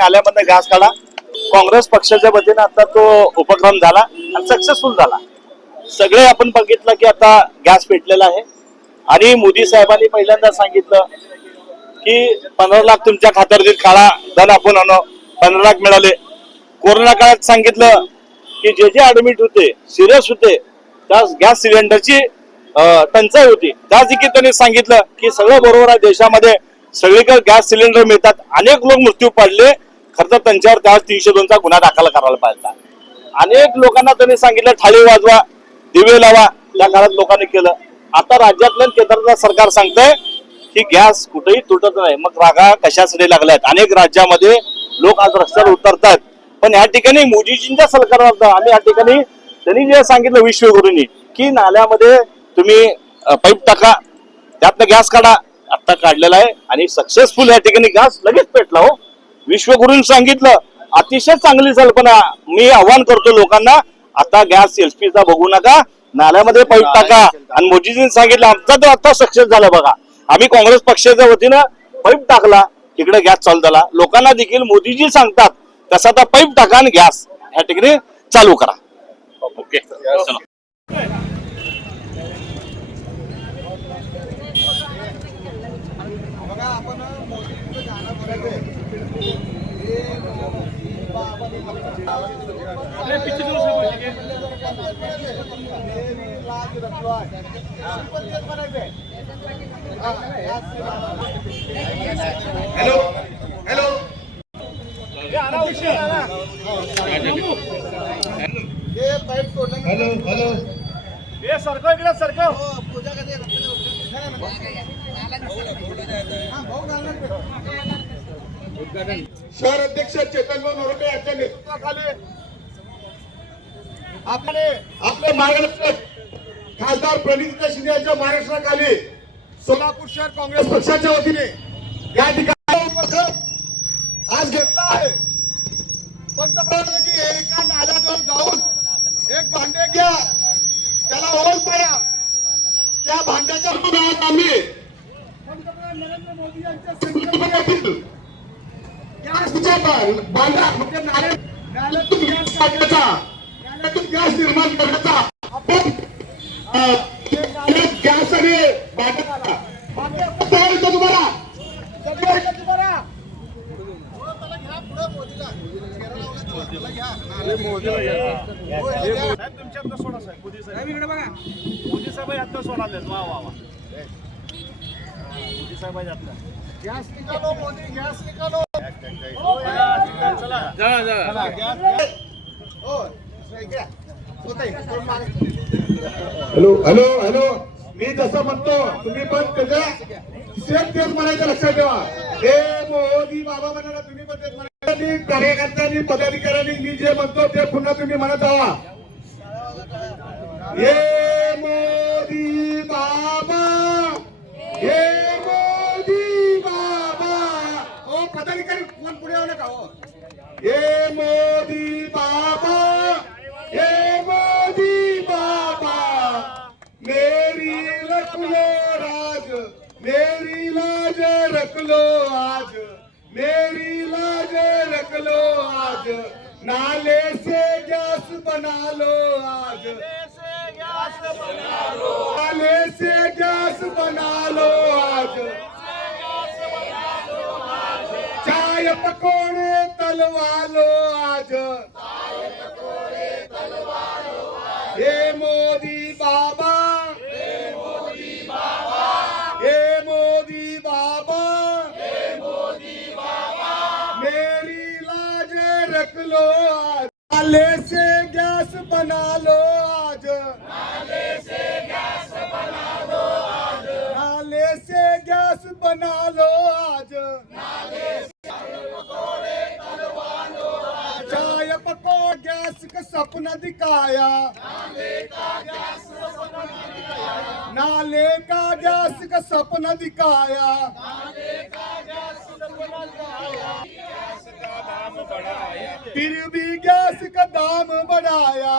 नाल्यामधनं gas काढा. काँग्रेस पक्षाच्या वतीने आता तो उपक्रम झाला आणि सक्सेसफुल झाला. सगळे आपण बघितलं की आता गॅस पेटलेला आहे आणि मोदी साहेबांनी पहिल्यांदा सांगितलं की 15 लाख तुमच्या खात्यावरती काढा, धन आपण आणू. 15 लाख मिळाले. कोरोना काळात सांगितलं की जे जे ऍडमिट होते, सिरियस होते, त्या गॅस सिलेंडरची टंचाई होती, त्या देखील त्यांनी सांगितलं की सगळं बरोबर आहे, देशामध्ये सगळीकडे गॅस सिलेंडर मिळतात. अनेक लोक मृत्यू पडले, खरं तर त्यांच्यावर त्यावेळेस 302चा गुन्हा दाखल करायला पाहिजे. अनेक लोकांना त्यांनी सांगितलं थाळी वाजवा, दिवे लावा, त्या काळात लोकांनी केलं. आता राज्यातलं केंद्राचं सरकार सांगतंय की गॅस कुठेही तुटत नाही. मग रागा कशासाठी लागल्यात? अनेक राज्यामध्ये लोक आज रस्त्यावर उतरतात, पण या ठिकाणी मोदीजींच्या सरकारवर आम्ही या ठिकाणी त्यांनी जे सांगितलं विश्वगुरूंनी की नाल्यामध्ये तुम्ही पाईप टाका, त्यातनं गॅस काढा, आता काढलेला आहे आणि सक्सेसफुल या ठिकाणी गॅस लगेच पेटला. हो, विश्वगुरूंनी सांगितलं, अतिशय चांगली कल्पना. मी आव्हान करतो लोकांना, आता गॅस एलपीचा बघू नका, नाल्यामध्ये पाईप टाका. आणि मोदीजींनी सांगितलं, आमचा तर आता सक्सेस झाला बघा. आम्ही काँग्रेस पक्षाच्या वतीनं पाईप टाकला, इकडे गॅस चालू झाला. लोकांना देखील मोदीजी सांगतात तसा आता पाईप टाका आणि गॅस ह्या ठिकाणी चालू करा. ओके, चला. हॅलो हॅलो हॅलो हॅलो हे सरकार इकडे सरकार शहर अध्यक्ष चेतनभाऊ नरोटे यांच्या नेतृत्वाखाली आपले मार्गदर्शक खासदार प्रणितीता शिंदे यांच्या महाराष्ट्राखाली सोलापूर शहर काँग्रेस पक्षाच्या वतीने या ठिकाणी उपक्रम आज घेतला आहे. पंतप्रधानांनी एका नाल्याजवळ जाऊन एक भांडे घ्या, त्याला होल पाडा, त्या भांड्याच्या रूपात आम्ही पंतप्रधान नरेंद्र मोदी यांच्या संकल्पनेतील गॅसच्या भांडा म्हणजे नाल्यातून गॅस काढण्याचा, नाल्यातून गॅस निर्माण करण्याचा आपण गॅस आणि भांड्याला तुम्हाला तुमच्यात सोडा साहेब, मोदी साहेब आता सोडाले. वा वा वा, मोदी साहेब आता गॅस निकालो, मोदी गॅस निकालो. हॅलो हॅलो हॅलो, मी जसं म्हणतो तुम्ही पण त्याच्या सेम तेच म्हणायचं लक्षात ठेवा. हे मोदी बाबा म्हणाला, तुम्ही पण तेच म्हणायचं. कार्यकर्त्यांनी पदाधिकाऱ्यांनी मी जे म्हणतो ते पुन्हा तुम्ही म्हणत जावा. हे मोदी बाबा, हे मोदी बाबा. हो पदाधिकारी कोण पुढे येऊ नका. हो हे मोदी बाबा, हे मोदी बाबा, मेरी रख लो राज, मेरी लाज रख लो आज, मेरी लाज रख लो आज, नाले से गैस बना लो आज, नाले से गैस बना लो आज, चाय पकोड़े तलवा लो आज, हे मोदी बाबा, हे मोदी बाबा, हे मोदी बाबा, हे मोदी बाबा, मेरी लाज रख लो आज, नाले से गैस बना लो आज, नाले से गैस बना लो आज, नाले से गैस बना लो आज, नाले से पकोड़े तलवा लो आज, चाय पकोड़े गैस का सपना दिखाया, नाले का गैस का सपना दिखाया, नाले का गैस का सपना दिखाया, नाले का गैस का सपना दिखाया, गैस का दाम बढ़ाया, फिर भी गैस का दाम बढ़ाया.